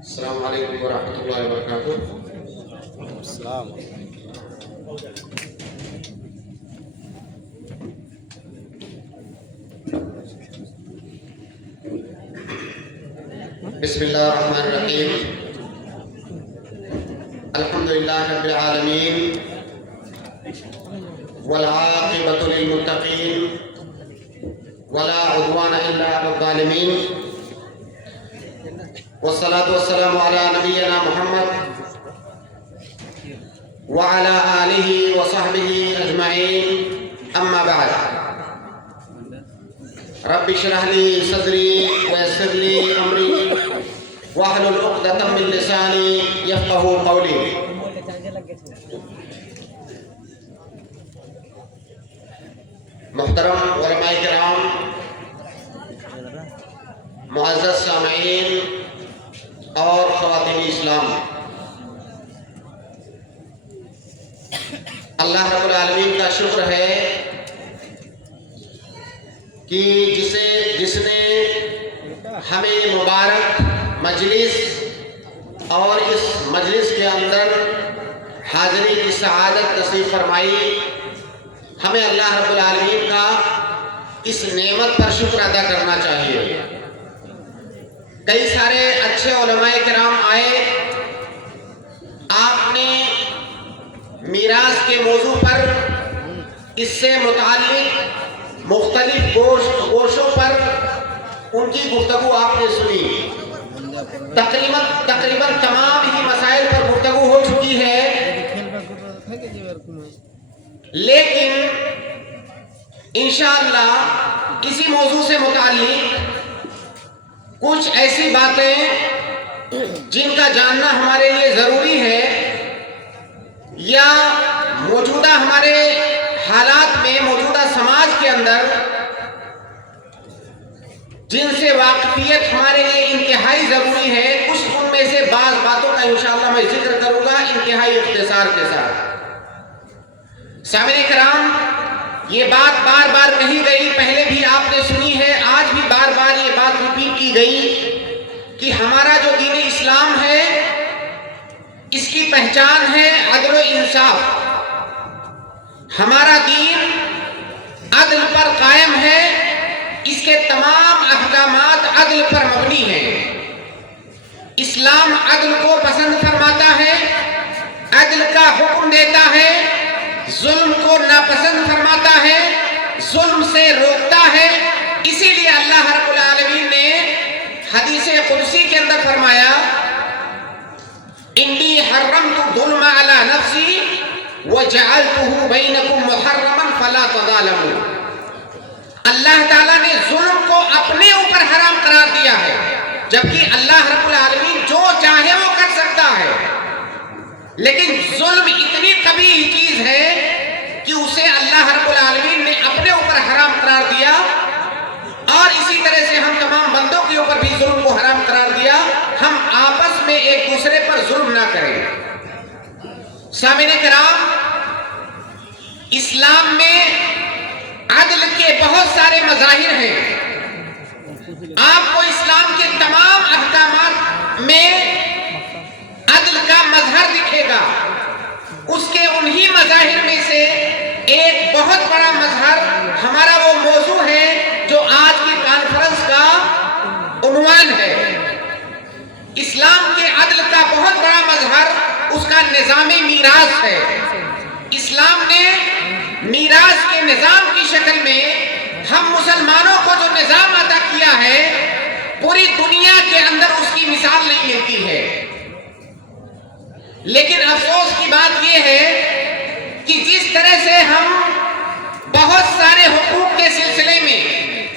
السلام علیکم ورحمۃ اللہ وبرکاتہ۔ السلام بسم اللہ الرحمن الرحیم۔ الحمدللہ رب العالمین والعاقبۃ للمتقین ولا عدوان الا علی الظالمین، والصلاة والسلام علی نبینا محمد وعلی آلہ وصحبہ اجمعین، اما بعد۔ رب اشرح لي صدري ويسر لي امري واحلل عقدة من لساني يفقهوا قولي۔ محترم علماء کرام، معزز سامعین اور خواتین اسلام، اللہ رب العالمین کا شکر ہے کہ جس نے ہمیں مبارک مجلس اور اس مجلس کے اندر حاضری کی سعادت نصیب فرمائی، ہمیں اللہ رب العالمین کا اس نعمت پر شکر ادا کرنا چاہیے۔ کئی سارے اچھے علماء کرام آئے، آپ نے میراث کے موضوع پر اس سے متعلق مختلف گوشوں پر ان کی گفتگو آپ نے سنی۔ تقریباً تمام ہی مسائل پر گفتگو ہو چکی ہے، لیکن انشاءاللہ کسی موضوع سے متعلق کچھ ایسی باتیں جن کا جاننا ہمارے لیے ضروری ہے، یا موجودہ ہمارے حالات میں، موجودہ سماج کے اندر جن سے واقفیت ہمارے لیے انتہائی ضروری ہے، کچھ ان میں سے بعض باتوں کا انشاءاللہ میں ذکر کروں گا انتہائی اختصار کے ساتھ۔ سامعین کرام، یہ بات بار بار کہی گئی، پہلے بھی آپ نے سنی ہے، آج بھی بار بار یہ بات ریپیٹ کی گئی کہ ہمارا جو دین اسلام ہے، اس کی پہچان ہے عدل و انصاف۔ ہمارا دین عدل پر قائم ہے، اس کے تمام احکامات عدل پر مبنی ہیں۔ اسلام عدل کو پسند فرماتا ہے، عدل کا حکم دیتا ہے، ظلم کو ناپسند فرماتا ہے، ظلم سے روکتا ہے۔ اسی لیے اللہ رب العالمین نے حدیث قدسی کے اندر فرمایا، انی حرمت الظلم علی نفسی وَجَعَلْتُهُ بَيْنَكُمْ مُحَرَّمًا فَلَا تَظَالَمُوا۔ اللہ تعالیٰ نے ظلم کو اپنے اوپر حرام قرار دیا ہے، جبکہ اللہ رب العالمین جو چاہے وہ کر سکتا ہے، لیکن ظلم اتنی قبیح چیز ہے کہ اسے اللہ رب العالمین نے اپنے اوپر حرام قرار دیا، اور اسی طرح سے ہم تمام بندوں کے اوپر بھی ظلم کو حرام قرار دیا۔ ہم آپس میں ایک دوسرے پر ظلم نہ کریں۔ سامعین کرام، اسلام میں عدل کے بہت سارے مظاہر ہیں۔ آپ کو اسلام کے تمام احکامات میں عدل کا مظہر دکھے گا۔ اس کے انہی مظاہر میں سے ایک بہت بڑا مظہر ہمارا وہ موضوع ہے جو آج کی کانفرنس کا عنوان ہے۔ اسلام کے عدل کا بہت بڑا مظہر اس کا نظام میراث ہے۔ اسلام نے میراث کے نظام کی شکل میں ہم مسلمانوں کو جو نظام عطا کیا ہے، پوری دنیا کے اندر اس کی مثال نہیں ملتی ہے۔ لیکن افسوس کی بات یہ ہے کہ جس طرح سے ہم بہت سارے حقوق کے سلسلے میں،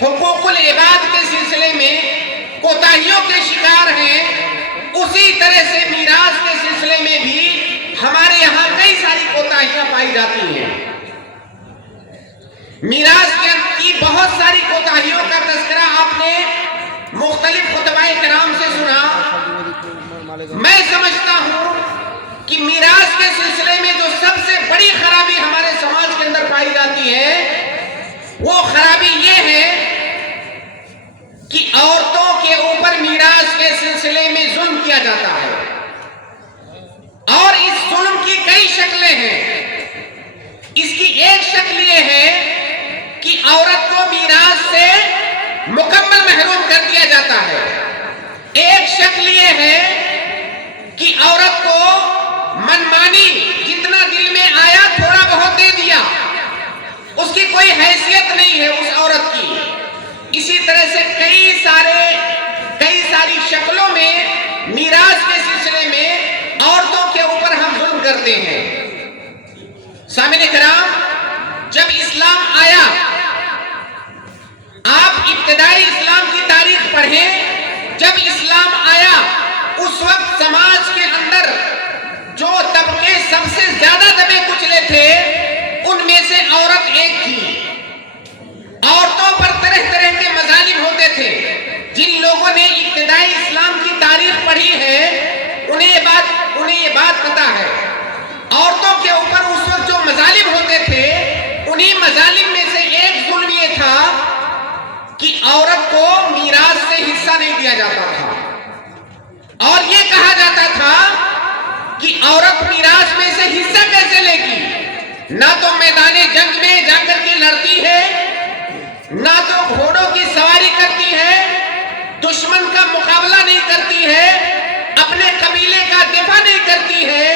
حقوق العباد کے سلسلے میں کوتاہیوں کے شکار ہیں، اسی طرح سے میراث کے سلسلے میں بھی ہمارے یہاں کئی ساری کوتاہیاں پائی جاتی ہیں۔ میراث کی بہت ساری کوتاہیوں کا تذکرہ آپ نے مختلف خطبہ کرام سے سنا۔ میں سمجھتا ہوں کہ میراث کے سلسلے میں جو سب سے بڑی خرابی ہمارے سماج کے اندر پائی جاتی ہے، وہ خرابی یہ ہے کہ عورتوں کے اوپر میراث کے سلسلے میں ظلم کیا جاتا جاتا ہے۔ ایک شکل یہ ہے کہ عورت کو منمانی جتنا دل میں آیا تھوڑا بہت دے دیا، اس کی کوئی حیثیت نہیں ہے اس عورت کی۔ اسی طرح سے کئی ساری شکلوں میں میراث کے سلسلے میں عورتوں کے اوپر ہم ظلم کرتے ہیں۔ سامعین کرام، جب اسلام آیا، آپ ابتدائی اسلام کی تاریخ پڑھیں، جب اسلام آیا اس وقت سماج کے اندر جو طبقے سب سے زیادہ دبے کچلے تھے ان میں سے عورت ایک تھی۔ عورتوں پر طرح طرح کے مظالم ہوتے تھے۔ جن لوگوں نے ابتدائی اسلام کی تاریخ پڑھی ہے انہیں یہ بات پتا ہے، عورتوں کے اوپر اس وقت جو مظالم ہوتے تھے انہی مظالم میں سے ایک ظلم یہ تھا کہ عورت کو میراث سے حصہ نہیں دیا جاتا تھا، اور یہ کہا جاتا تھا کہ عورت میراث میں سے حصہ کیسے لے گی؟ نہ تو میدان جنگ میں جا کر کے لڑتی ہے، نہ تو گھوڑوں کی سواری کرتی ہے، دشمن کا مقابلہ نہیں کرتی ہے، اپنے قبیلے کا دفاع نہیں کرتی ہے،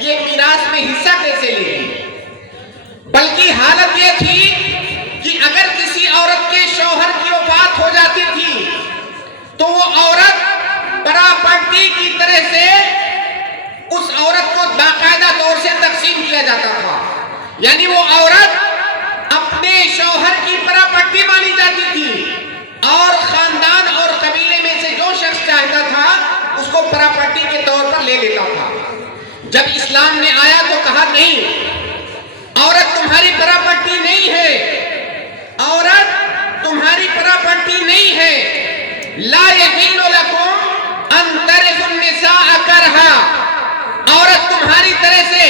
یہ میراث میں حصہ کیسے لے گی؟ بلکہ حالت یہ تھی کہ اگر کسی عورت کے شوہر کی وفات ہو جاتی تھی تو وہ عورت پراپرٹی کی طرح سے اس عورت کو باقاعدہ طور سے تقسیم کیا جاتا تھا، یعنی وہ عورت اپنے شوہر کی پراپرٹی مانی جاتی تھی، اور خاندان اور قبیلے میں سے جو شخص چاہتا تھا اس کو پراپرٹی کے طور پر لے لیتا تھا۔ جب اسلام نے آیا تو کہا نہیں، عورت تمہاری پراپرٹی نہیں ہے، عورت تمہاری پراپرٹی نہیں ہے۔ لا یحل لکم ان ترثوا النساء کرہا، عورت تمہاری طرح سے،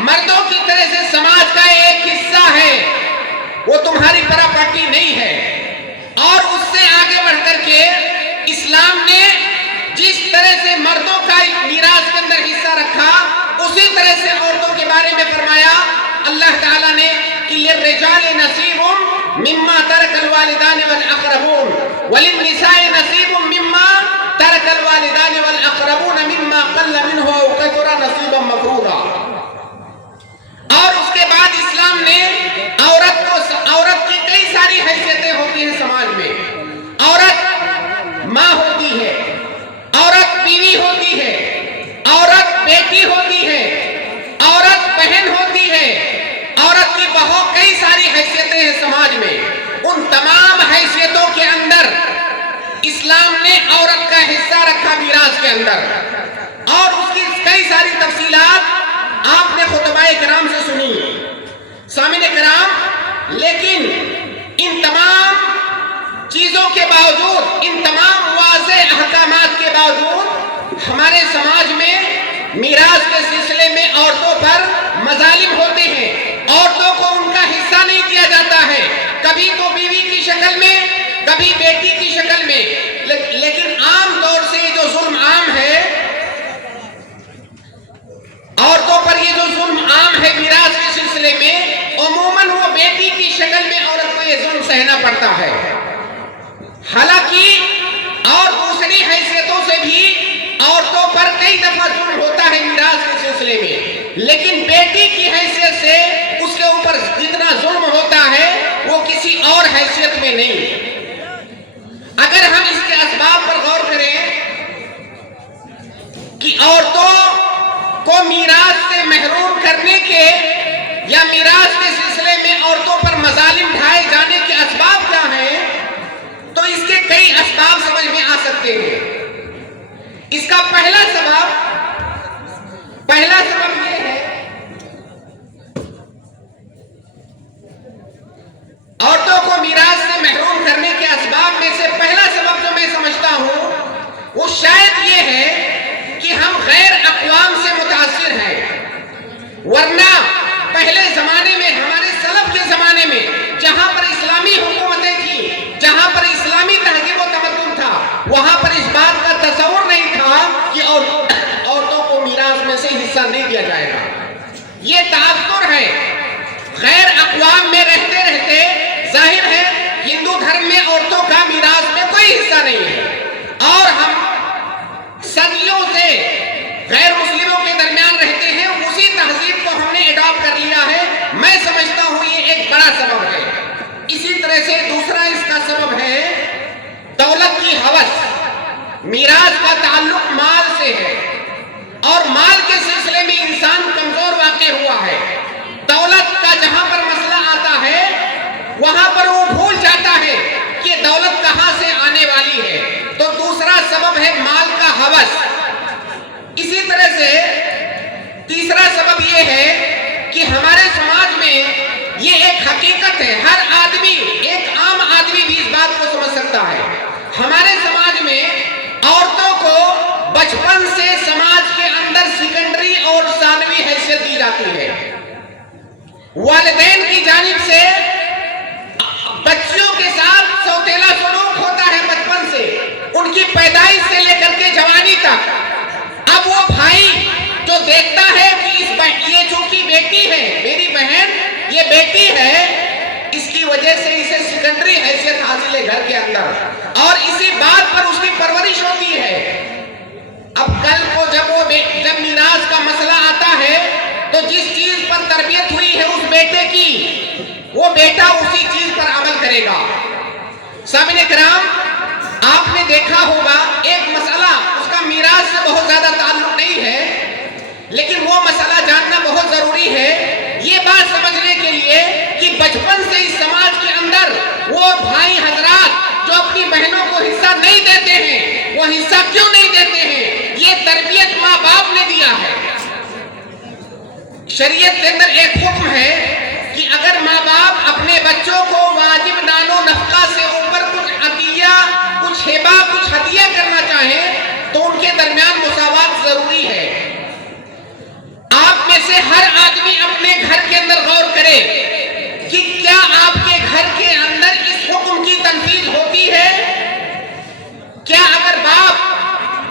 مردوں کی طرح سے سماج کا ایک حصہ ہے، وہ تمہاری پراپرٹی نہیں ہے۔ اور اس سے آگے بڑھ کر کے اسلام نے جس طرح سے مردوں کا میراث کے اندر حصہ رکھا اسی طرح سے عورتوں کے بارے میں فرمایا اللہ تعالیٰ نے کہ للرجال نصیب مما ترک الوالدان والاقربون وللنساء نصیب مما ترک الوالدان والاقربون مما قل منه او كثر نصیبا مفروضا۔ اور اس کے بعد اسلام نے عورت کی کئی ساری حیثیتیں ہوتی ہیں سماج میں۔ عورت ماں ہوتی ہے، عورت بیوی ہوتی ہے، عورت بیٹی ہوتی ہے، عورت بہن ہوتی ہے، عورت کی بہت کئی ساری حیثیتیں ہیں سماج میں۔ ان تمام حیثیتوں کے اندر اسلام نے عورت کا حصہ رکھا میراث کے اندر، اور اس کی کئی ساری تفصیلات آپ نے خطبہ کرام سے سنی۔ سامعین کرام، لیکن ان تمام چیزوں کے باوجود، ان تمام واضح احکامات کے باوجود ہمارے سماج میں میراث کے سلسلے میں عورتوں پر مظالم ہوتے ہیں، عورتوں کو ان کا حصہ نہیں دیا جاتا ہے، کبھی تو بیوی کی شکل میں، کبھی بیٹی کی شکل میں۔ لیکن عام طور سے جو ظلم عام ہے عورتوں پر، یہ جو ظلم عام ہے میراث کے سلسلے میں، عموماً وہ بیٹی کی شکل میں عورت کو یہ ظلم سہنا پڑتا ہے۔ حالانکہ اور دوسری حیثیتوں سے بھی عورتوں پر کئی دفعہ ظلم ہوتا ہے میراث کے سلسلے میں، لیکن بیٹی کی حیثیت سے اس کے اوپر جتنا ظلم ہوتا ہے وہ کسی اور حیثیت میں نہیں۔ اگر ہم اس کے اسباب پر غور کریں کہ عورتوں کو میراث سے محروم کرنے کے یا میراث کے سلسلے میں عورتوں پر مظالم ڈھائے جانے کے اسباب کیا ہیں، تو اس کے کئی اسباب سمجھ میں آ سکتے ہیں۔ اس کا پہلا سبب یہ ہے، عورتوں کو میراث سے محروم کرنے کے اسباب میں سے پہلا سبب جو میں سمجھتا ہوں وہ شاید یہ ہے کہ ہم غیر اقوام سے متاثر ہیں۔ ورنہ پہلے زمانے میں، ہمارے سلف کے زمانے میں، جہاں پر اسلامی حکومتیں تھیں، جہاں پر اسلامی تہذیب و تمدن تھا، وہاں پر اس بات کا تصور نہیں تھا کہ عورتوں کو میراث میں سے حصہ نہیں دیا جائے گا۔ یہ تاثر ہے۔ غیر اقوام میں رہتے رہتے ظاہر ہے ہندو دھرم میں عورتوں کا میراث میں کوئی حصہ نہیں ہے۔ میراث کا تعلق مال سے ہے اور مال کے سلسلے میں انسان کمزور واقع ہوا ہے. دولت کا جہاں پر مسئلہ آتا ہے وہاں پر وہ بھول جاتا ہے کہ دولت کہاں سے آنے والی ہے. تو دوسرا سبب ہے مال کا ہوس. اسی طرح سے تیسرا سبب یہ ہے کہ ہمارے سماج میں یہ ایک حقیقت ہے، ہر آدمی، ایک عام آدمی بھی اس بات کو سمجھ سکتا ہے. ہمارے سماج میں عورتوں کو بچپن سے سماج کے اندر سیکنڈری اور ثانوی حیثیت دی جاتی ہے. والدین کی جانب سے بچیوں کے ساتھ سوتیلا سلوک ہوتا ہے بچپن سے، ان کی پیدائش سے لے کر کے جوانی تک. اب وہ بھائی جو دیکھتا ہے کہ یہ چونکہ بیٹی ہے، میری بہن یہ بیٹی ہے، اس کی وجہ سے اسے سیکنڈری حیثیت حاصل ہے گھر کے اندر، اور اسی بات پر اس کی پرورش ہوتی ہے. اب کل کو جب میراث کا مسئلہ آتا ہے تو جس چیز پر تربیت ہوئی ہے اس بیٹے کی، وہ بیٹا اسی چیز پر عمل کرے گا. سامعین کرام، آپ نے دیکھا ہوگا ایک مسئلہ، اس کا میراث سے بہت زیادہ تعلق نہیں ہے لیکن وہ مسئلہ جاننا بہت ضروری ہے یہ بات سمجھنے کے لیے کہ بچپن سے اس سماج کے اندر وہ بھائی حضرات جو اپنی بہنوں کو حصہ نہیں دیتے ہیں، وہ حصہ کیوں نہیں دیتے ہیں؟ یہ تربیت ماں باپ نے دیا ہے. شریعت کے اندر ایک حکم ہے کہ اگر ماں باپ اپنے بچوں کو واجب نان و نفقہ سے اوپر کچھ عطیہ، کچھ ہبہ، کچھ ہدیہ کرنا چاہیں تو ان کے درمیان مساوات ضروری ہے. آپ میں سے ہر آدمی اپنے گھر کے اندر غور کرے کہ کیا آپ کے گھر کے اندر اس حکم کی تنفیذ ہوتی ہے؟ کیا اگر باپ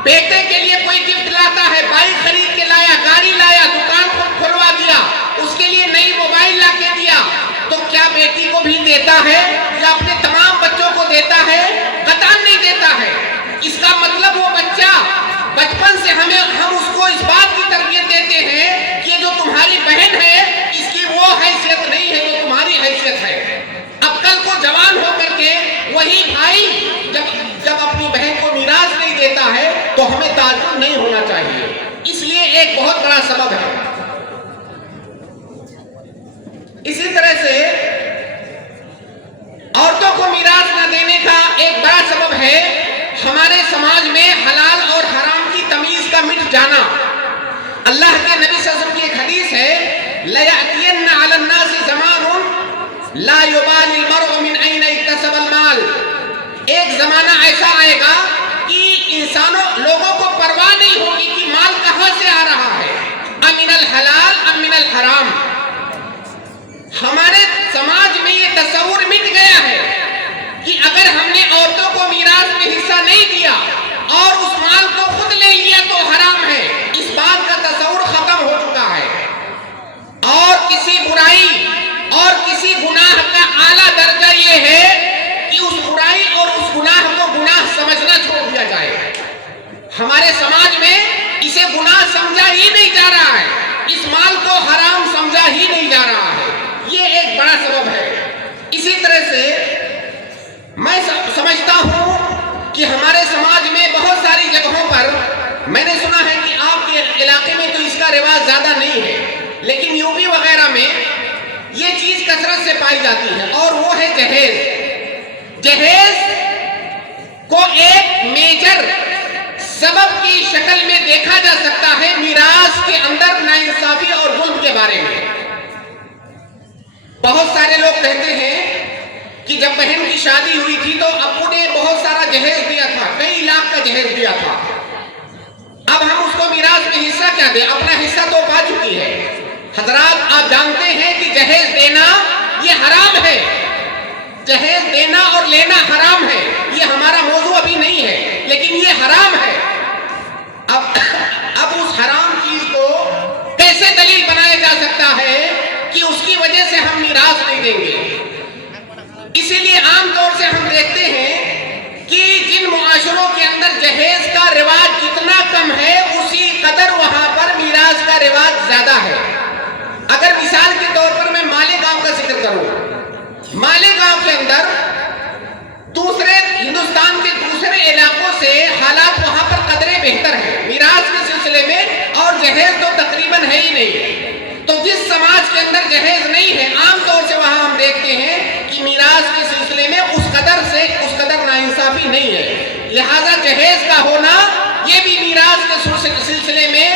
بیٹے کے لیے کوئی گفٹ لاتا ہے، بائک خرید کے لایا، گاڑی لایا، دکان خود کھلوا دیا، اس کے لیے نئی موبائل لا کے دیا، تو کیا بیٹی کو بھی دیتا ہے یا اپنے تمام بچوں کو دیتا ہے؟ قطعاً نہیں دیتا ہے. اس کا مطلب وہ بچہ بچپن سے ہم اس کو اس بات کی تربیت دیتے ہیں کہ جو تمہاری بہن ہے اس کی وہ حیثیت نہیں ہے جو تمہاری حیثیت ہے. اب کل کو جوان ہو کر کے وہی بھائی جب اپنی بہن کو میراث نہیں دیتا ہے تو ہمیں تعجب نہیں ہونا چاہیے. اس لیے ایک بہت بڑا سبب ہے. اسی طرح سے عورتوں کو میراث نہ دینے کا ایک بڑا سبب ہے ہمارے سماج میں حلال اور حرام کی تمیز کا مٹ جانا. اللہ کے نبی صلی اللہ علیہ وسلم کی ایک حدیث ہے، لَيَأْتِيَنَّ عَلَى النَّاسِ زَمَانٌ لَا يُبَالِ الْمَرْءُ مِنْ أَيْنَ اكْتَسَبَ الْمَالِ. ایک زمانہ ایسا آئے گا کہ لوگوں کو پرواہ نہیں ہوگی کہ مال کہاں سے آ رہا ہے، امن الحلال ام من الحرام. ہمارے سماج میں یہ تصور مٹ گیا ہے کہ اگر ہم نے عورتوں کو میراث میں حصہ نہیں دیا اور اس مال کو خود لے لیا تو حرام ہے. اس بات کا تصور ختم ہو چکا ہے. اور کسی برائی اور کسی گناہ کا اعلیٰ درجہ یہ ہے کہ اس برائی اور اس گناہ کو گناہ سمجھنا چھوڑ دیا جائے. ہمارے سماج میں اسے گناہ سمجھا ہی نہیں جا رہا ہے، اس مال کو حرام سمجھا ہی نہیں جا رہا ہے. یہ ایک بڑا سبب ہے. اسی طرح سے میں سمجھتا ہوں کہ ہمارے سماج میں بہت ساری جگہوں پر میں نے سنا ہے کہ آپ کے علاقے میں تو اس کا رواج زیادہ نہیں ہے لیکن یو پی وغیرہ میں یہ چیز کثرت سے پائی جاتی ہے، اور وہ ہے جہیز. جہیز کو ایک میجر سبب کی شکل میں دیکھا جا سکتا ہے میراث کے اندر ناانصافی اور ظلم کے بارے میں. بہت سارے لوگ کہتے ہیں کہ جب بہن کی شادی ہوئی تھی تو ابو نے بہت سارا جہیز دیا تھا، کئی لاکھ کا جہیز دیا تھا. اب ہم اس کو میراث میں حصہ کیا دیں؟ اپنا حصہ تو پا چکی ہے. حضرات آپ جانتے ہیں کہ جہیز دینا یہ حرام ہے. جہیز دینا اور لینا حرام ہے. یہ ہمارا موضوع ابھی نہیں ہے لیکن یہ حرام ہے. اب اس حرام چیز کو کیسے دلیل بنایا جا سکتا ہے کہ اس کی وجہ سے ہم میراث نہیں دیں گے؟ اسی لیے عام طور سے ہم دیکھتے ہیں کہ جن معاشروں کے اندر جہیز کا رواج جتنا کم ہے اسی قدر وہاں پر میراث کا رواج زیادہ ہے. اگر مثال کے طور پر میں مالیگاؤں کا ذکر کروں، مالیگاؤں کے اندر ہندوستان کے دوسرے علاقوں سے حالات وہاں پر قدرے بہتر ہیں میراث کے سلسلے میں، اور جہیز تو تقریباً ہے ہی نہیں۔ تو جس سماج کے اندر جہیز نہیں ہے، عام طور سے وہاں ہم دیکھتے ہیں کہ میراث کے سلسلے میں اس قدر ناانصافی نہیں ہے، لہذا جہیز کا ہونا یہ بھی میراث کے سلسلے میں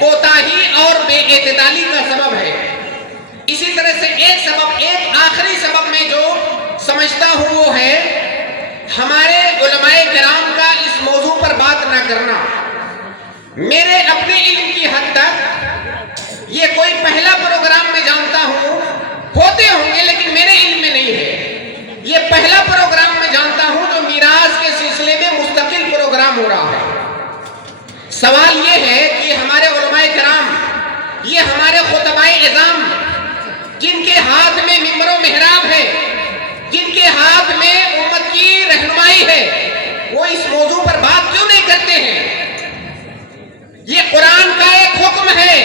کوتاہی اور بے اعتدالی کا سبب ہے۔ اسی طرح سے ایک آخری سبب میں جو سمجھتا ہوں وہ ہے ہمارے علماء کرام کا اس موضوع پر بات نہ کرنا۔ میرے اپنے علم کی حد تک یہ کوئی پہلا پروگرام میں جانتا ہوں، ہوتے ہوں گے لیکن میرے علم میں نہیں ہے، یہ پہلا پروگرام میں جانتا ہوں جو میراث کے سلسلے میں مستقل پروگرام ہو رہا ہے۔ سوال یہ ہے کہ ہمارے علماء کرام، یہ ہمارے خطبائے اعظام جن کے ہاتھ میں ممبر و محراب ہے، جن کے ہاتھ میں امت کی رہنمائی ہے، وہ اس موضوع پر بات کیوں نہیں کرتے ہیں؟ یہ قرآن کا ایک حکم ہے،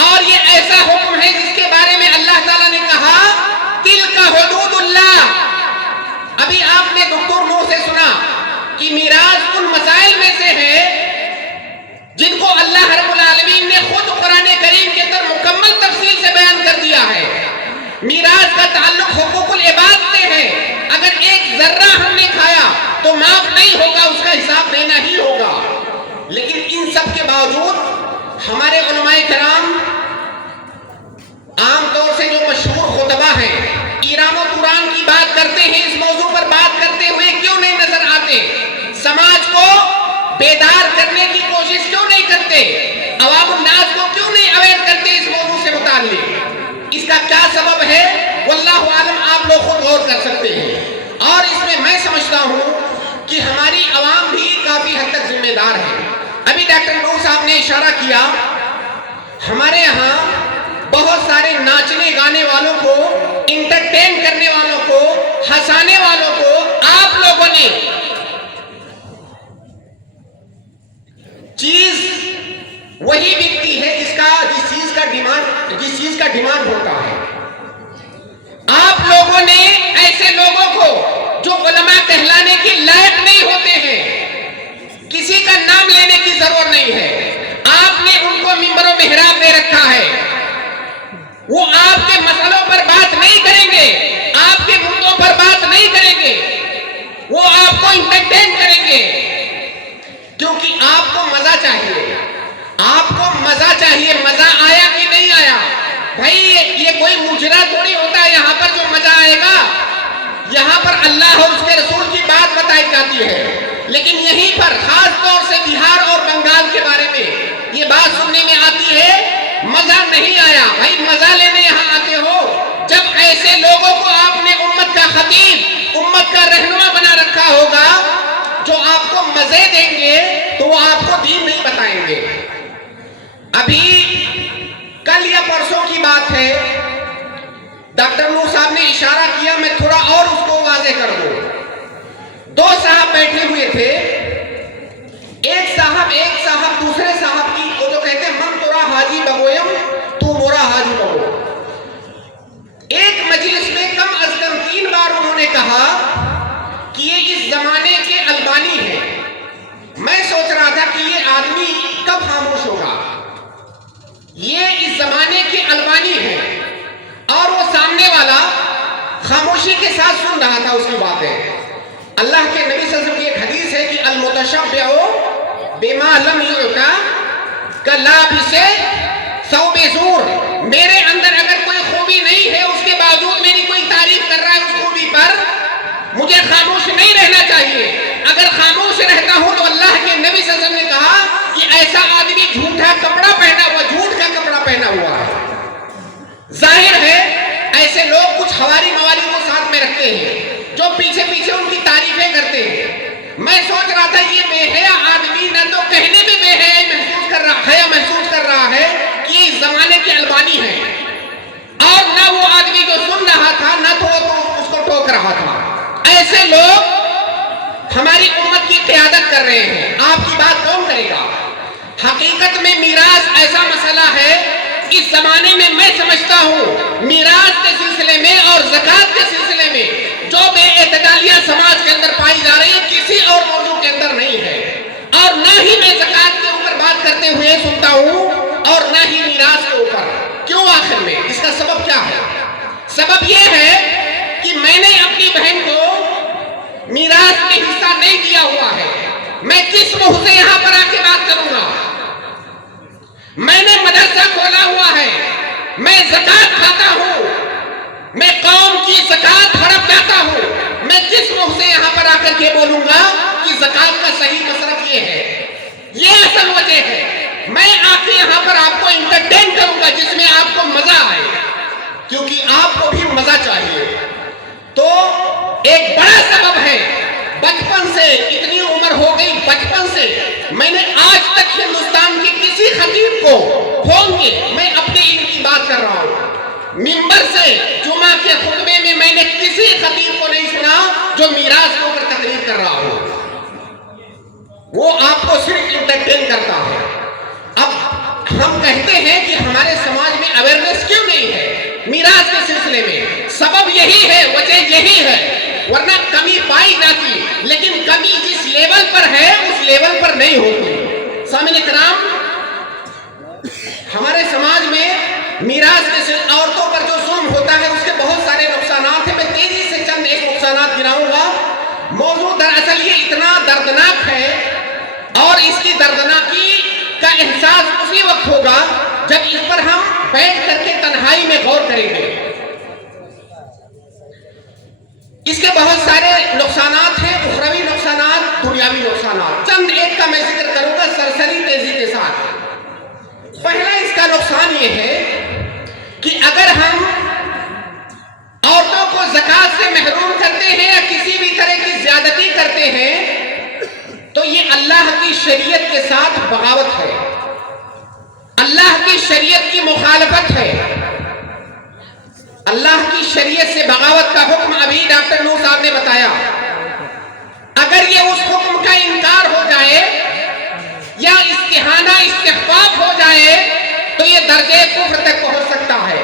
اور یہ ایسا حکم ہے جس کے بارے میں اللہ تعالیٰ نے کہا تِلْکَ حُدُودُ اللَّهِ۔ ابھی آپ نے دکتور نور سے سنا کہ میراث ان مسائل میں سے ہے جن کو اللہ رب العالمین نے خود قرآن کریم کے اندر مکمل تفصیل سے بیان کر دیا ہے۔ میراث کا تعلق حقوق العباد سے ہے، اگر ایک ذرہ ہم نے کھایا تو معاف نہیں ہوگا، اس کا حساب دینا ہی ہوگا۔ لیکن ان سب کے باوجود ہمارے علماء کرام عام طور سے جو مشہور خطبہ ہیں، ایران و توران کی بات کرتے ہیں، اس موضوع پر بات کرتے ہوئے کیوں نہیں نظر آتے؟ سماج کو بیدار کرنے کی کوشش کیوں نہیں کرتے؟ عوام الناس کو کیوں نہیں اویئر کرتے اس موضوع سے متعلق؟ اس کا کیا سبب ہے؟ واللہ عالم، آپ لوگ خود غور کر سکتے ہیں۔ اور اس میں سمجھتا ہوں کہ ہماری عوام بھی کافی حد تک ذمہ دار ہے۔ ابھی ڈاکٹر نور صاحب نے اشارہ کیا، ہمارے یہاں بہت سارے ناچنے گانے والوں کو، انٹرٹین کرنے والوں کو، ہنسانے والوں کو آپ لوگوں نے چیز وہی بکتی ہے جس چیز کا ڈیمانڈ ہوتا ہے۔ آپ لوگوں نے ایسے لوگوں کو جو علماء کہلانے کے لائق نہیں ہوتے ہیں، کسی کا نام لینے کی ضرورت نہیں ہے، آپ نے ان کو ممبر و محراب دے رکھا ہے۔ وہ آپ کے مسئلوں پر بات نہیں کریں گے، آپ کے مدعوں پر بات نہیں کریں گے، وہ آپ کو انٹرٹین کریں گے، کیونکہ آپ کو مزہ چاہیے۔ آپ کو مزہ چاہیے، مزہ آیا کہ نہیں آیا؟ بھائی یہ کوئی مجرا تھوڑی ہوتا ہے یہاں پر جو مزہ آئے گا، یہاں پر اللہ اور اس کے رسول کی بات بتائی جاتی ہے۔ لیکن یہیں پر خاص طور سے بہار اور بنگال کے بارے میں یہ بات سننے میں آتی ہے، مزہ نہیں آیا۔ بھائی مزہ لینے یہاں آتے ہو، جب ایسے لوگوں کو آپ نے امت کا خطیب، امت کا رہنما بنا رکھا ہوگا جو آپ کو مزے دیں گے تو وہ آپ کو دین نہیں بتائیں گے۔ ابھی کل یا پرسوں کی بات ہے، ڈاکٹر نور صاحب نے اشارہ کیا، میں تھوڑا اور اس کو واضح کر دوں۔ دو صاحب بیٹھے ہوئے تھے، ایک صاحب دوسرے صاحب کی وہ جو کہتے ہیں من تورا حاجی بگویم تو مورا حاجی بگو، ایک مجلس میں کم از کم 3 بار انہوں نے کہا کہ یہ اس زمانے کے البانی ہیں۔ میں سوچ رہا تھا کہ یہ آدمی کب خاموش ہوگا، یہ اس زمانے کے البانی ہیں، اور وہ سامنے والا خاموشی کے ساتھ سن رہا تھا اس کی باتیں۔ اللہ کے نبی صلی اللہ علیہ وسلم کی ایک حدیث ہے کہ المتشبع بما لم یعطا کلابس ثوب زور، میرے اندر اگر کوئی خوبی نہیں ہے اس کے باوجود میری کوئی تعریف کر رہا ہے اس خوبی پر، مجھے خاموش نہیں رہنا چاہیے۔ اگر خاموش رہتا ہوں تو اللہ کے نبی صلی اللہ علیہ وسلم نے کہا کہ ایسا آدمی جھوٹا کپڑا پہنا ہوا، جھوٹ کا کپڑا پہنا ہوا ہے۔ ظاہر ہے ایسے لوگ کچھ حواری مواری کو ساتھ میں رکھتے ہیں جو پیچھے ان کی تعریفیں کرتے ہیں۔ میں سوچ رہا تھا یہ بے حیا آدمی نہ تو کہنے میں بے حیا محسوس کر رہا ہے کہ اس زمانے کے البانی ہیں، اور نہ وہ آدمی جو سن رہا تھا نہ تو اس کو ٹوک رہا تھا۔ ایسے لوگ ہماری امت کی قیادت کر رہے ہیں، آپ کی بات کون کرے گا؟ حقیقت میں میراث ایسا مسئلہ ہے، اس زمانے میں میں سمجھتا ہوں میراث کے سلسلے میں اور زکوٰۃ کے سلسلے میں جو بے اعتدالیاں سماج کے اندر پائی جا رہی ہیں کسی اور موضوع کے اندر نہیں ہے. اور نہ ہی میں زکات کے اوپر بات کرتے ہوئے سنتا ہوں اور نہ ہی میراث کے اوپر. کیوں آخر میں؟ اس کا سبب کیا ہے؟ سبب یہ ہے کہ میں نے اپنی بہن کو میراث میں حصہ نہیں دیا ہوا ہے. میں کس منہ سے یہاں پر آ کے بات کروں گا؟ میں نے مدرسہ کھولا ہوا ہے، میں زکات کھاتا ہوں، میں قوم کی زکات ہڑپ جاتا ہوں. میں کس منہ سے یہاں پر آ کر کے بولوں گا کہ زکات کا صحیح مصرف یہ ہے؟ یہ اصل وجہ ہے. میں آ کے یہاں پر آپ کو انٹرٹین کروں گا جس میں آپ کو مزہ آئے، کیونکہ آپ کو بھی مزہ چاہیے. تو ایک بڑا سبب ہے، بچپن سے اتنی عمر ہو گئی، بچپن سے میں نے آج تک ہندوستان کے کسی خطیب کو فون کے میں اپنے علم کی بات کر رہا ہوں. منبر سے جمعہ کے خطبے میں میں نے کسی خطیب کو نہیں سنا جو میراث کے اوپر تقریر کر رہا ہو. وہ آپ کو صرف انٹرٹین کرتا ہے. اب ہم کہتے ہیں کہ ہمارے سماج میں اویئرنیس کیوں نہیں ہے میراث کے سلسلے میں؟ سبب یہی ہے، وجہ یہی ہے، ورنہ کمی پائی جاتی، لیکن کمی جس لیول پر ہے اس لیول پر نہیں ہوتی. سامعین کرام، ہمارے سماج میں میراث کے عورتوں پر جو ظلم ہوتا ہے اس کے بہت سارے نقصانات ہیں. میں تیزی سے چند ایک نقصانات گناؤں گا. موضوع دراصل یہ اتنا دردناک ہے اور اس کی دردناکی کا احساس اسی وقت ہوگا جب اس پر ہم بیٹھ کر کے تنہائی میں غور کریں گے. اس کے بہت سارے نقصانات ہیں، اخروی نقصانات، دنیاوی نقصانات. چند ایک کا میں ذکر کروں گا سرسری تیزی کے ساتھ. پہلا اس کا نقصان یہ ہے کہ اگر ہم عورتوں کو زکات سے محروم کرتے ہیں یا کسی بھی طرح کی زیادتی کرتے ہیں تو یہ اللہ کی شریعت کے ساتھ بغاوت ہے، اللہ کی شریعت کی مخالفت ہے. اللہ کی شریعت سے بغاوت کا حکم ابھی ڈاکٹر نور صاحب نے بتایا. اگر یہ اس حکم کا انکار ہو جائے یا استہانہ استخفاف ہو جائے تو یہ درجے کفر تک پہنچ سکتا ہے.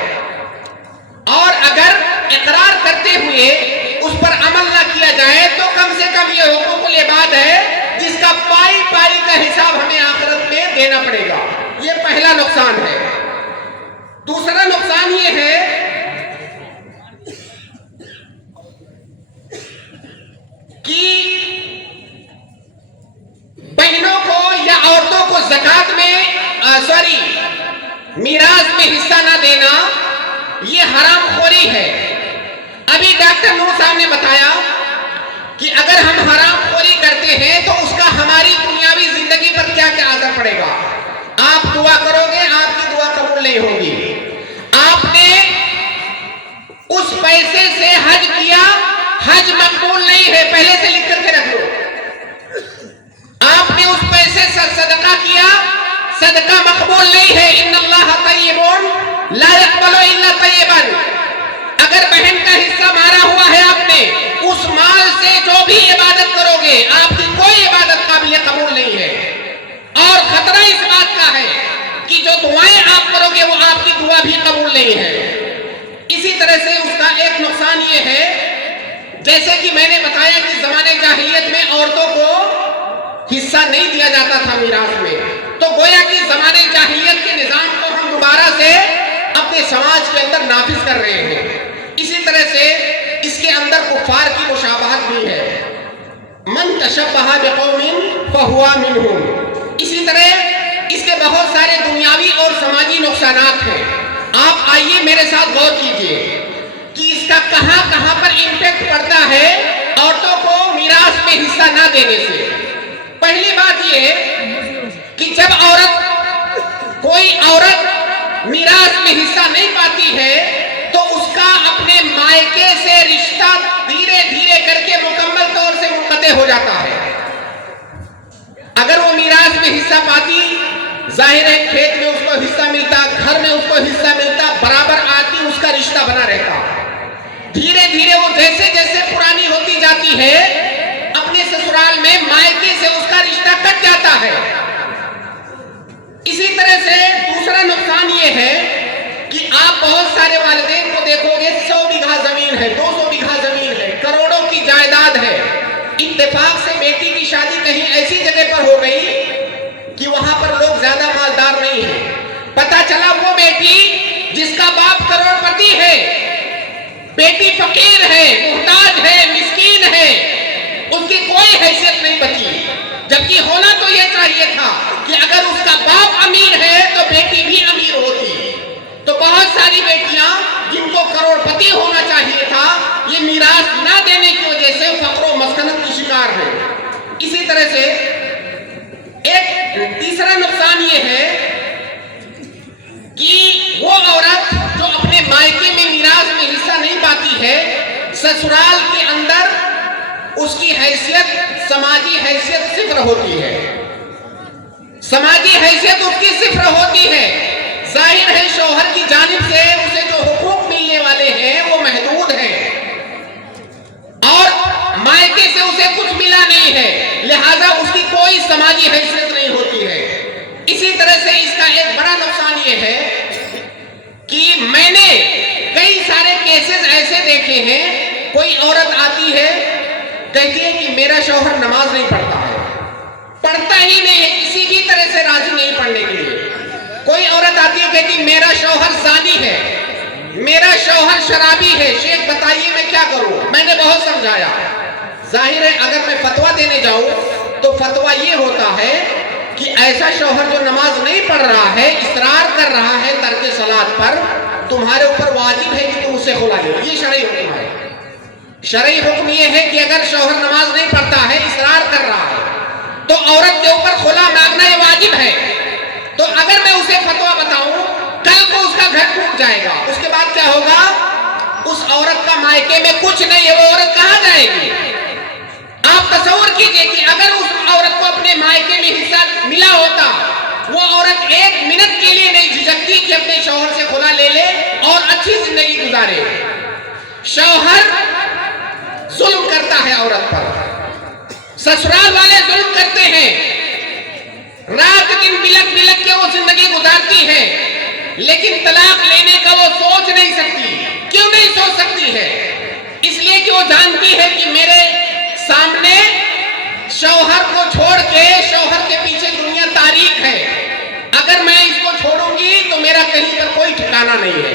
اور اگر اقرار کرتے ہوئے اس پر عمل نہ کیا جائے تو کم سے کم یہ حقوق العباد ہے جس کا پائی پائی کا حساب ہمیں آخرت میں دینا پڑے گا. یہ پہلا نقصان ہے. دوسرا نقصان یہ ہے کہ بہنوں کو یا عورتوں کو زکات میں میراث میں حصہ نہ دینا یہ حرام خوری ہے. ابھی ڈاکٹر نور صاحب نے بتایا کہ اگر ہم حرام خوری کرتے ہیں تو اس کا ہماری دنیاوی زندگی پر کیا کیا اثر پڑے گا. آپ دعا کرو گے، آپ کی دعا قبول نہیں ہوگی. آپ نے اس پیسے سے حج کیا، حج مقبول نہیں ہے، پہلے سے لکھ کر کے رکھ لو. آپ نے اس پیسے سے صدقہ کیا، صدقہ مقبول نہیں ہے. ان اللہ طیب لا يقبل الا طیبا. اگر بہن کا حصہ مارا ہوا ہے آپ نے، اس مال سے جو بھی عبادت کرو گے آپ کی کوئی عبادت قابل قبول نہیں ہے. اور خطرہ اس بات کا ہے کہ جو دعائیں آپ کرو گے وہ آپ کی دعا بھی قبول نہیں ہے. اسی طرح سے اس کا ایک نقصان یہ ہے، جیسے کہ میں نے بتایا کہ زمانے جاہلیت میں عورتوں کو حصہ نہیں دیا جاتا تھا میراث میں، تو گویا کہ زمانے جاہلیت کے نظام کو ہم دوبارہ سے اپنے سماج کے اندر نافذ کر رہے ہیں. اسی طرح سے اس کے اندر کفار کی مشابہت بھی ہے. من تشبہ بقوم فہو منہم. اسی طرح اس کے بہت سارے دنیاوی اور سماجی نقصانات ہیں. آپ آئیے میرے ساتھ غور کیجئے کہ اس کا کہاں کہاں پر امپیکٹ پڑتا ہے عورتوں کو میراث میں حصہ نہ دینے سے. پہلی بات یہ کہ جب کوئی عورت میراث میں حصہ نہیں پاتی ہے تو اس کا اپنے مائکے سے رشتہ دھیرے دھیرے کر کے مکمل طور سے منقطع ہو جاتا ہے. اگر وہ میراث میں حصہ پاتی، ظاہر ہے کھیت میں اس کو حصہ ملتا، گھر میں اس کو حصہ ملتا، برابر آتی، اس کا رشتہ بنا رہتا. دھیرے دھیرے وہ جیسے جیسے پرانی ہوتی جاتی ہے اپنے سسرال میں مائکے سے اس کا رشتہ کٹ جاتا ہے. اسی طرح سے دوسرا نقصان یہ ہے کہ آپ بہت سارے والدین کو دیکھو گے 100 بیگھہ زمین ہے، 200 بیگھہ زمین ہے، کروڑوں اتفاق سے بیٹی کی شادی کہیں ایسی جگہ پر ہو گئی کہ وہاں پر لوگ زیادہ مالدار نہیں ہیں. پتا چلا وہ بیٹی جس کا باپ کروڑ پتی ہے، بیٹی فقیر ہے، محتاج ہے، مسکین ہے، اس کی کوئی حیثیت نہیں بچی. جبکہ ہونا تو یہ چاہیے تھا کہ اگر اس کا باپ امیر ہے تو بیٹی بھی امیر ہوتی. تو بہت ساری بیٹیاں جن کو کروڑ پتی ہونا چاہیے تھا، یہ میراث نہ دینے کی وجہ سے فقر و مسکنت کی شکار ہے. اسی طرح سے ایک تیسرا نقصان یہ ہے کہ وہ عورت جو اپنے مائکے میں میراث میں حصہ نہیں پاتی ہے، سسرال کے اندر اس کی حیثیت، سماجی حیثیت صفر ہوتی ہے. سماجی حیثیت اس کی صفر ہوتی ہے. ظاہر ہے شوہر کی جانب سے اسے جو حقوق ملنے والے ہیں وہ محدود ہیں، اور مائکے سے اسے کچھ ملا نہیں ہے، لہذا اس کی کوئی سماجی حیثیت نہیں ہوتی ہے. اسی طرح سے اس کا ایک بڑا نقصان یہ ہے کہ میں نے کئی سارے کیسز ایسے دیکھے ہیں، کوئی عورت آتی ہے کہتی ہے کہ میرا شوہر نماز نہیں پڑھتا ہے، پڑھتا ہی نہیں ہے، کسی بھی طرح سے راضی نہیں پڑھنے کے لیے. کوئی عورت آتی ہے کہتی میرا شوہر زانی ہے، میرا شوہر شرابی ہے، شیخ بتائیے میں کیا کروں. میں نے بہت سمجھایا. ظاہر ہے اگر میں فتویٰ دینے جاؤں تو فتویٰ یہ ہوتا ہے کہ ایسا شوہر جو نماز نہیں پڑھ رہا ہے، اصرار کر رہا ہے ترک صلاۃ پر، تمہارے اوپر واجب ہے کہ تم اسے خلا لو. یہ شرعی حکم ہے. شرعی حکم یہ ہے کہ اگر شوہر نماز نہیں پڑھتا ہے، اصرار کر رہا ہے، تو عورت کے اوپر خلا مانگنا یہ واجب ہے. تو اگر میں اسے فتویٰ بتاؤں، کل کو اس کا گھر ٹوٹ جائے گا، اس کے بعد کیا ہوگا؟ اس عورت کا مائکے میں کچھ نہیں ہے، وہ عورت کہاں جائے گی؟ آپ تصور کیجئے کہ اگر اس عورت کو اپنے مائکے میں حصہ ملا ہوتا، وہ عورت ایک منٹ کے لیے نہیں جھجکتی کہ اپنے شوہر سے خلا لے لے اور اچھی زندگی گزارے. شوہر ظلم کرتا ہے عورت پر، سسرال والے ظلم کرتے ہیں، رات دن بلک بلک کے وہ زندگی گزارتی ہے، لیکن طلاق لینے کا وہ سوچ نہیں سکتی. کیوں نہیں سوچ سکتی ہے؟ اس لیے کہ وہ جانتی ہے کہ میرے سامنے شوہر کو چھوڑ کے شوہر کے پیچھے دنیا تاریک ہے. اگر میں اس کو چھوڑوں گی تو میرا کہیں پر کوئی ٹھکانہ نہیں ہے.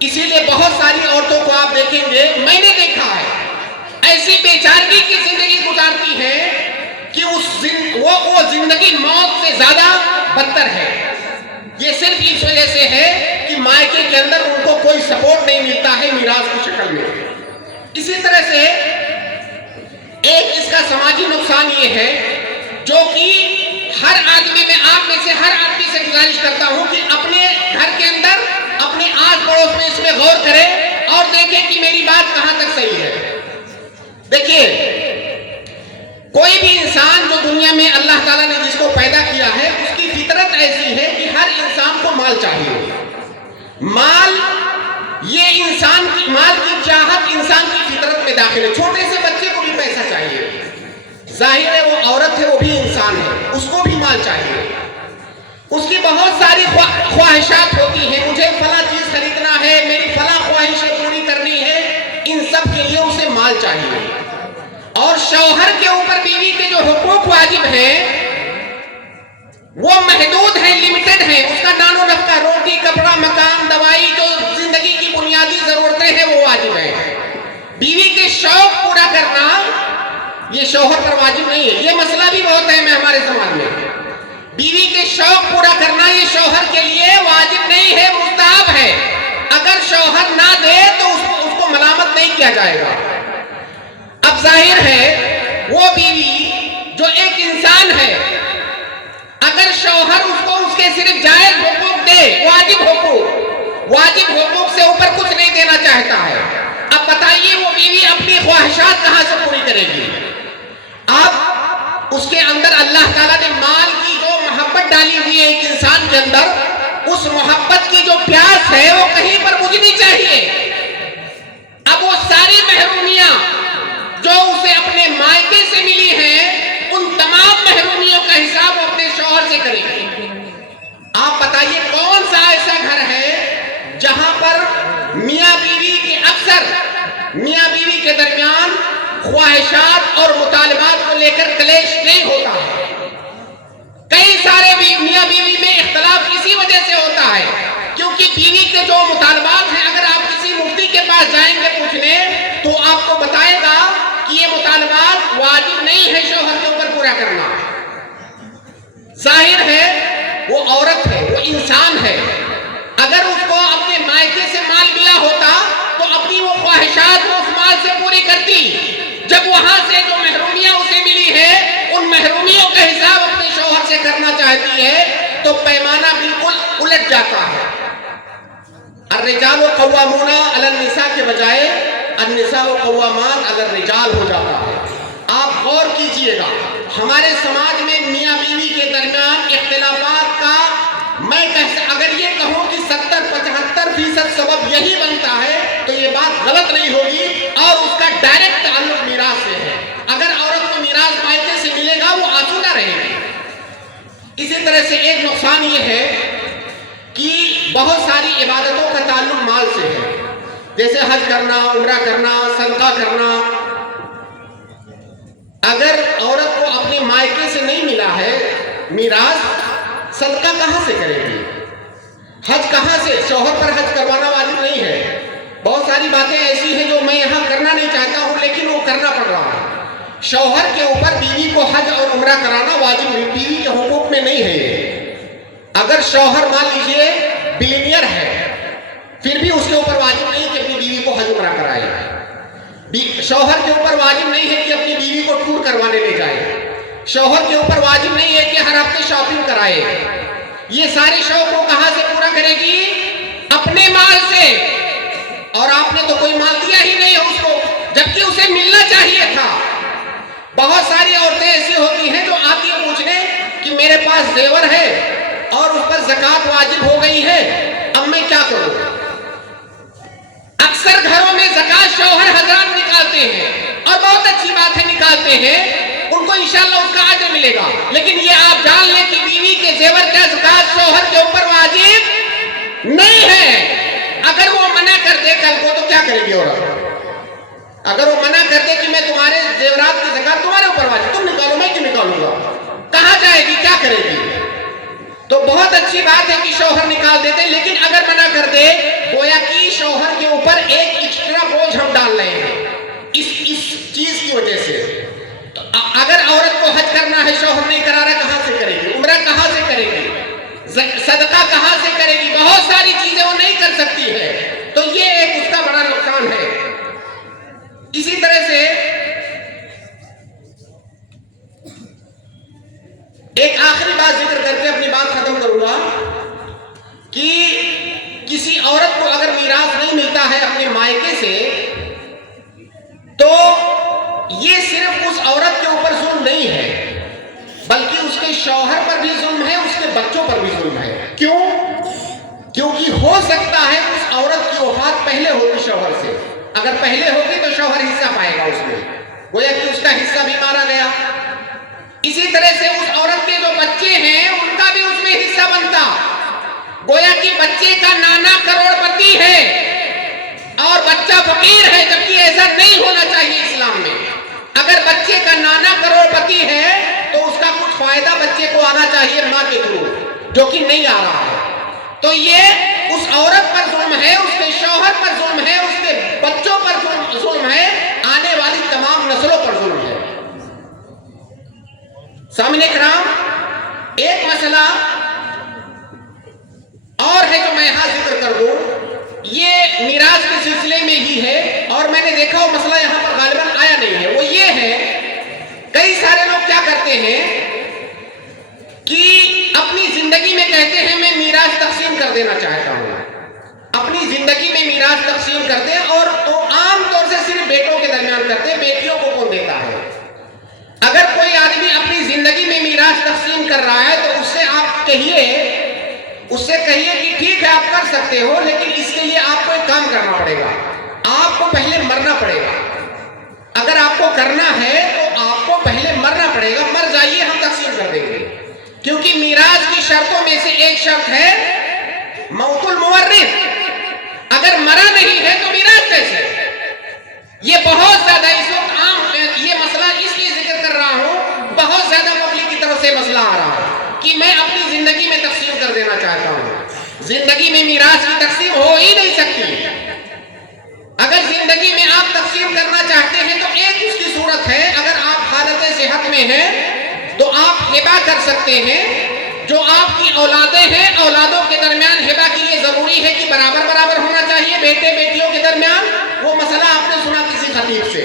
اسی لیے بہت ساری عورتوں کو آپ دیکھیں گے، میں نے دیکھا ہے، ایسی بیچارگی کی زندگی گزارتی ہے کہ وہ زندگی موت سے زیادہ بدتر ہے. یہ صرف اس وجہ سے ہے کہ مائکے کے اندر ان کو کوئی سپورٹ نہیں ملتا ہے میراث کی شکل میں. اسی طرح سے ایک اس کا سماجی نقصان یہ ہے جو کہ ہر آدمی میں، آپ میں سے ہر آدمی سے گزارش کرتا ہوں کہ اپنے گھر کے اندر، اپنے آس پڑوس میں اس میں غور کرے اور دیکھیں کہ میری بات کہاں تک صحیح ہے. دیکھیے، کوئی بھی انسان جو دنیا میں اللہ تعالیٰ نے جس کو پیدا کیا ہے، اس کی فطرت ایسی ہے کہ ہر انسان کو مال چاہیے. مال، یہ مال کی چاہت انسان کی فطرت میں داخل ہے. چھوٹے سے بچے کو بھی پیسہ چاہیے. ظاہر ہے وہ عورت ہے، وہ بھی انسان ہے، اس کو بھی مال چاہیے. اس کی بہت ساری خواہشات ہوتی ہیں، مجھے فلاں چیز خریدنا ہے، میری فلاں خواہشیں پوری کرنی ہے، ان سب کے لیے اسے مال چاہیے. اور شوہر کے اوپر بیوی کے جو حقوق واجب ہیں وہ محدود ہیں، لمیٹڈ ہیں. اس کا دان و نفقہ، روٹی، کپڑا، مکان، دوائی، جو زندگی کی بنیادی ضرورتیں ہیں وہ واجب ہیں. بیوی کے شوق پورا کرنا یہ شوہر پر واجب نہیں ہے. یہ مسئلہ بھی بہت ہے ہمارے سماج میں. بیوی کے شوق پورا کرنا یہ شوہر کے لیے واجب نہیں ہے، مستحب ہے. اگر شوہر نہ دے تو اس کو ملامت نہیں کیا جائے گا. اب ظاہر ہے وہ بیوی جو ایک انسان ہے، اگر شوہر اس کو اس کے صرف جائز حقوق دے، واجب حقوق سے اوپر کچھ نہیں دینا چاہتا ہے، اب بتائیے وہ بیوی اپنی خواہشات کہاں سے پوری کرے گی؟ اب اس کے اندر اللہ تعالیٰ نے مال کی جو محبت ڈالی ہوئی ہے ایک انسان کے اندر، اس محبت کی جو پیاس ہے وہ کہیں پر بجھنی چاہیے. اب وہ ساری محرومیاں جو اسے اپنے مائکے سے ملی ہیں، ان تمام محرومیوں کا حساب وہ اپنے شوہر سے کرے گی. آپ بتائیے کون سا ایسا گھر ہے جہاں پر میاں بیوی کے درمیان خواہشات اور کے جو مطالبات ہیں، اگر آپ کسی مفتی کے پاس جائیں گے پوچھنے تو آپ کو بتائے گا کہ یہ مطالبات واجب نہیں ہے شوہر کے اوپر پورا کرنا. ظاہر ہے وہ عورت ہے، وہ انسان ہے. اگر اس کو اپنے مائکے سے مال ملا ہوتا تو اپنی وہ خواہشات وہ اس مال سے پوری کرتی. جب وہاں سے جو محرومیاں اسے ملی ہے ان محرومیوں کا حساب اپنے شوہر سے کرنا چاہتی ہے تو پیمانہ بالکل الٹ جاتا ہے. الرجال قوامون علی النساء کے بجائے النساء قوامات اگر رجال ہو جاتا ہے. آپ غور کیجئے گا ہمارے سماج میں میاں بیوی کے درمیان اختلافات کا میں اگر یہ کہوں کہ 70-75% سبب یہی بنتا ہے تو یہ بات غلط نہیں ہوگی اور اس کا ڈائریکٹ تعلق میراث سے ہے. اگر عورت کو میراث مائکے سے ملے گا وہ آسودہ رہے گی. اسی طرح سے ایک نقصان یہ ہے کہ بہت ساری عبادتوں کا تعلق مال سے ہے، جیسے حج کرنا، عمرہ کرنا، صدقہ کرنا. اگر عورت کو اپنے مائکے سے نہیں ملا ہے میراث، صدقہ کہاں سے کرے گی؟ حج کہاں سے؟ شوہر پر حج کروانا واجب نہیں ہے. بہت ساری باتیں ایسی ہیں جو میں یہاں کرنا نہیں چاہتا ہوں لیکن وہ کرنا پڑ رہا ہے. شوہر کے اوپر بیوی کو حج اور عمرہ کرانا واجب بیوی کے حقوق میں نہیں ہے. اگر شوہر مان لیجئے بلینئر ہے پھر بھی اس کے اوپر واجب نہیں کہ اپنی بیوی کو حج عمرہ کرائے. شوہر کے اوپر واجب نہیں ہے کہ اپنی بیوی کو ٹور کروانے لے جائے. شوہر کے اوپر واجب نہیں ہے کہ ہر ہفتے شاپنگ کرائے. یہ سارے شوق کو کہاں سے پورا کرے گی؟ اپنے مال سے. اور آپ نے تو کوئی مال دیا ہی نہیں ہے اس کو، جبکہ اسے ملنا چاہیے تھا. بہت ساری عورتیں ایسی ہوتی ہیں جو آتی ہیں پوچھنے کہ میرے پاس زیور ہے اور اس پر زکوٰۃ واجب ہو گئی ہے، اب میں کیا کروں؟ اکثر گھروں میں زکوٰۃ شوہر حضرات نکالتے ہیں اور بہت اچھی بات ہے نکالتے ہیں، ان کو انشاءاللہ اس کا اجر ملے گا. لیکن یہ آپ جان لیں کہ بیوی کے زیور کا زکوٰۃ شوہر کے اوپر واجب نہیں ہے. اگر وہ منع کر دے کل کو تو کیا کرے گی عورت؟ اگر وہ منع کر دے کہ میں تمہارے زیورات کی زکوٰۃ تمہارے اوپر واجب، تم نکالو میں کیوں نکالوں گا، کہاں جائے گی، کیا کرے گی؟ تو بہت اچھی بات ہے کہ شوہر نکال دیتے، لیکن اگر منع کر دے گویا کہ شوہر کے اوپر ایک ایکسٹرا بوجھ ہم ڈال رہے ہیں اس چیز کی وجہ سے. اگر عورت کو حج کرنا ہے شوہر نہیں کرا رہا کہاں سے کرے گی؟ عمرہ کہاں سے کرے گی؟ صدقہ کہاں سے کرے گی؟ بہت ساری چیزیں وہ نہیں کر سکتی ہے. تو یہ ایک اس کا بڑا نقصان ہے. اسی طرح سے ایک آخری بات ذکر کر کے اپنی بات ختم کروں گا کہ کسی عورت کو اگر میراث نہیں ملتا ہے اپنے مائکے سے تو یہ صرف اس عورت کے اوپر ظلم نہیں ہے بلکہ اس کے شوہر پر بھی ظلم ہے، اس کے بچوں پر بھی ظلم ہے. کیوں؟ کیونکہ ہو سکتا ہے اس عورت کی وفات پہلے ہوگی شوہر سے. اگر پہلے ہوگی تو شوہر حصہ پائے گا اس میں، گویا کہ اس کا حصہ بھی مارا گیا. اسی طرح سے اس عورت کے جو بچے ہیں ان کا بھی اس میں حصہ بنتا. گویا کہ بچے کا نانا کروڑ پتی ہے اور بچہ فقیر ہے، جبکہ ایسا نہیں ہونا چاہیے اسلام میں. اگر بچے کا نانا کروڑ پتی ہے تو اس کا کچھ فائدہ بچے کو آنا چاہیے ماں کے تھرو، جو کہ نہیں آ رہا ہے. تو یہ اس عورت پر ظلم ہے، اس کے شوہر پر ظلم ہے، اس کے بچوں پر ظلم ہے، آنے والی تمام نسلوں پر ظلم ہے. سامعین کرام، ایک مسئلہ اور ہے جو میں یہاں ذکر کر دوں، یہ میراث کے سلسلے میں ہی ہے اور میں نے دیکھا وہ مسئلہ یہاں پر غالباً آیا نہیں ہے. وہ یہ ہے کئی سارے لوگ کیا کرتے ہیں کہ اپنی زندگی میں کہتے ہیں میں میراث تقسیم کر دینا چاہتا ہوں، اپنی زندگی میں میراث تقسیم کرتے ہیں اور تو عام طور سے صرف بیٹوں کے درمیان کرتے ہیں، بیٹیوں کو کون دیتا ہے؟ اگر کوئی آدمی اپنی زندگی میں میراث تقسیم کر رہا ہے تو اس سے آپ کہیے کہ ٹھیک ہے آپ کر سکتے ہو، لیکن اس کے لیے آپ کو ایک کام کرنا پڑے گا، آپ کو پہلے مرنا پڑے گا. اگر آپ کو کرنا ہے تو آپ کو پہلے مرنا پڑے گا. مر جائیے ہم تقسیم کر دیں گے، کیونکہ میراث کی شرطوں میں سے ایک شرط ہے موت المورث. اگر مرا نہیں ہے تو میراث کیسے؟ یہ بہت زیادہ اس وقت عام یہ مسئلہ اس لیے ذکر کر رہا ہوں، بہت زیادہ پبلک کی طرف سے مسئلہ آ رہا ہے کہ میں اپنی زندگی میں تقسیم کر دینا چاہتا ہوں. زندگی میں میراث کی تقسیم ہو ہی نہیں سکتی. اگر زندگی میں آپ تقسیم کرنا چاہتے ہیں تو ایک اس کی صورت ہے، اگر آپ حالت صحت میں ہیں تو آپ ہبہ کر سکتے ہیں. جو آپ کی اولادیں ہیں، اولادوں کے درمیان ہبہ کے لیے ضروری ہے کہ برابر برابر ہونا چاہیے بیٹے بیٹیوں کے درمیان. وہ مسئلہ آپ نے سنا کسی خطیب سے.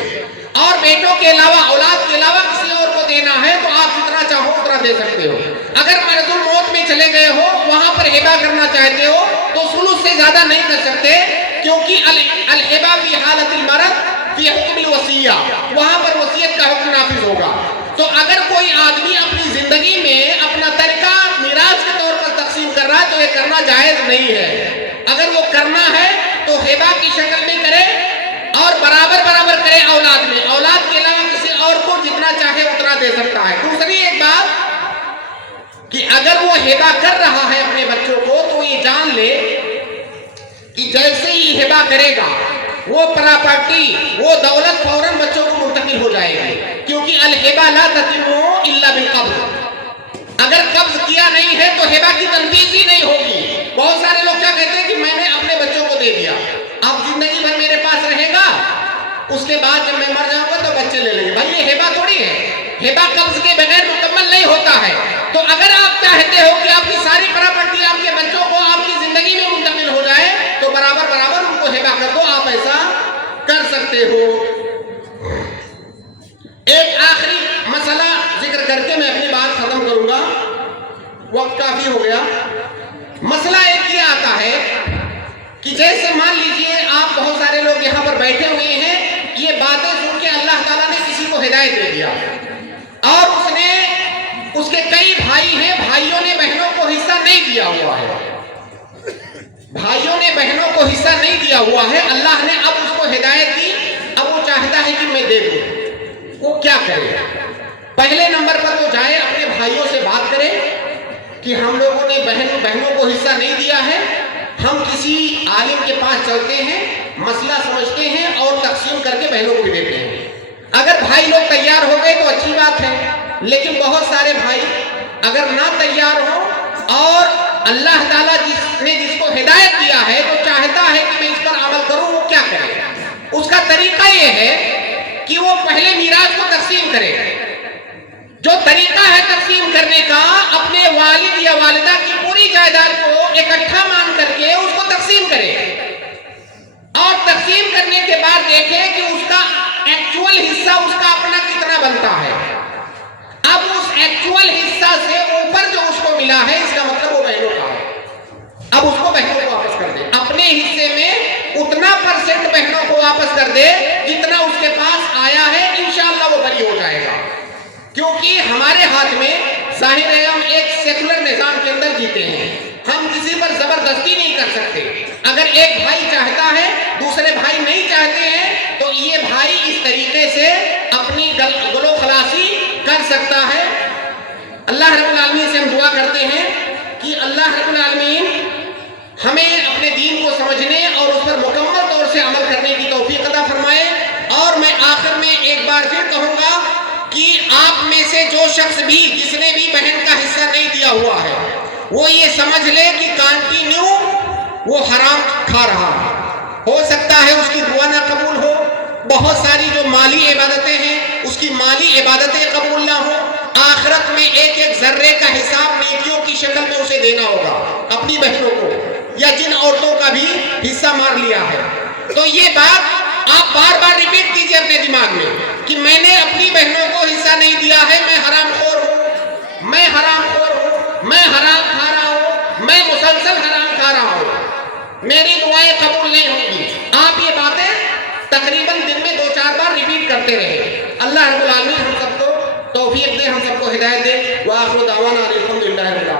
اور بیٹوں کے علاوہ، اولاد کے علاوہ کسی اور کو دینا ہے تو آپ جتنا چاہو اتنا دے سکتے ہو. اگر مرض الموت میں چلے گئے ہو، وہاں پر ہبہ کرنا چاہتے ہو تو ثلث سے زیادہ نہیں کر سکتے، کیونکہ الہبہ فی حالت المرض فی حکم الوصیہ، وہاں پر وصیت کا حکم نافذ ہوگا. تو اگر کوئی آدمی اپنی زندگی میں اپنا ترکہ میراث کے طور پر تقسیم کر رہا ہے تو یہ کرنا جائز نہیں ہے. اگر وہ کرنا ہے تو ہبہ کی شکل میں کرے اور برابر برابر کرے اولاد میں. اولاد کے علاوہ کسی اور کو جتنا چاہے اتنا دے سکتا ہے. دوسری ایک بات کہ اگر وہ ہبہ کر رہا ہے اپنے بچوں کو تو یہ جان لے کہ جیسے ہی ہبہ کرے گا وہ پراپرٹی، وہ دولت فوراً بچوں کو منتقل ہو جائے گی، کیونکہ الہبہ لا تتم الا بالقبض. اگر قبض کیا نہیں ہے تو ہبہ کی تنفیذ ہی نہیں ہوگی. بہت سارے لوگ کیا کہتے ہیں کہ میں نے اپنے بچوں کو دے دیا، اب زندگی بھر میرے پاس رہے گا، اس کے بعد جب میں مر جاؤں گا تو بچے لے لیں گے. بھائی یہ ہبہ تھوڑی ہے، ہبہ قبض کے بغیر مکمل نہیں ہوتا ہے. تو اگر آپ چاہتے ہو کہ آپ کی ساری پراپرٹی آپ کے بچوں کو آپ کی زندگی میں منتقل ہو جائے تو برابر برابر ان کو ہبہ کر دو. آپ ایسا کر سکتے ہو. ایک آخری مسئلہ ذکر کر کے میں اپنی بات ختم کروں گا، وقت کافی ہو گیا. مسئلہ ایک یہ آتا ہے کہ جیسے مان لیجئے آپ بہت سارے لوگ یہاں پر بیٹھے ہوئے ہیں، یہ باتیں سن کے اللہ تعالیٰ نے کسی کو ہدایت دے دیا اور اس کے کئی بھائی ہیں، بھائیوں نے بہنوں کو حصہ نہیں دیا ہوا ہے. بھائیوں نے بہنوں کو حصہ نہیں دیا ہوا ہے. اللہ نے اب اس کو ہدایت دی، اب وہ چاہتا ہے کہ میں دے دوں. وہ کیا کرے؟ پہلے نمبر پر وہ جائے اپنے بھائیوں سے بات کرے کہ ہم لوگوں نے بہنوں کو حصہ نہیں دیا ہے، ہم کسی عالم کے پاس چلتے ہیں، مسئلہ سمجھتے ہیں اور تقسیم کر کے بہنوں کو بھی دیتے ہیں. اگر بھائی لوگ تیار ہو گئے تو اچھی بات ہے، لیکن بہت سارے بھائی اگر نہ تیار ہو اور اللہ تعالیٰ جس کو ہدایت دیا ہے تو چاہتا ہے کہ میں اس پر عمل کروں، وہ کیا کرے؟ اس کا طریقہ یہ ہے کہ وہ پہلے میراث کو تقسیم کرے. جو طریقہ ہے تقسیم کرنے کا، اپنے والد یا والدہ کی پوری جائیداد کو اکٹھا مان کر کے اس کو تقسیم کرے اور تقسیم کرنے کے بعد دیکھے کہ اس کا ایکچول حصہ اس کا اپنا کتنا بنتا ہے. اب اس ایکچول حصہ سے اوپر جو اس کو ملا ہے اس کا مطلب وہ بہنوں کا ہے. اب اس کو بہنوں کو واپس کر دے، اپنے حصے میں اتنا پرسنٹ بہنوں کو واپس کر دے جتنا اس کے پاس آیا ہے. انشاءاللہ وہ بری ہو جائے گا، کیونکہ ہمارے ہاتھ میں ظاہر ہے ہم ایک سیکولر نظام کے اندر جیتے ہیں، ہم کسی پر زبردستی نہیں کر سکتے. اگر ایک بھائی چاہتا ہے دوسرے بھائی نہیں چاہتے ہیں تو یہ بھائی اس طریقے سے اپنی گلو خلاصی کر سکتا ہے. اللہ رب العالمین سے ہم دعا کرتے ہیں کہ اللہ رب العالمین ہمیں اپنے دین کو سمجھنے اور اس پر مکمل طور سے عمل کرنے کی توفیق عطا فرمائے. اور میں آخر میں ایک بار پھر کہوں گا کہ آپ میں سے جو شخص بھی جس نے بھی بہن کا حصہ نہیں دیا ہوا ہے وہ یہ سمجھ لے کہ کانٹینیو وہ حرام کھا رہا ہے. ہو سکتا ہے اس کی دعا نہ قبول ہو، بہت ساری جو مالی عبادتیں ہیں اس کی مالی عبادتیں قبول نہ ہو. آخرت میں ایک ایک ذرے کا حساب نیکیوں کی شکل میں اسے دینا ہوگا اپنی بہنوں کو یا جن عورتوں کا بھی حصہ مار لیا ہے. تو یہ بات آپ بار بار ریپیٹ کیجئے اپنے دماغ میں کہ میں نے اپنی بہنوں کو حصہ نہیں دیا ہے، میں حرام خور ہوں، میں حرام خور ہوں، میں حرام کھا رہا ہوں، میں مسلسل حرام کھا رہا ہوں، میری دعائیں قبول نہیں ہوں گی. آپ یہ باتیں تقریباً دن میں 2-4 بار ریپیٹ کرتے رہے. اللہ رب العالمین ہم سب کو توفیق دے، ہم سب کو ہدایت دے. وآخر دعوانا الحمدللہ رب العالمین.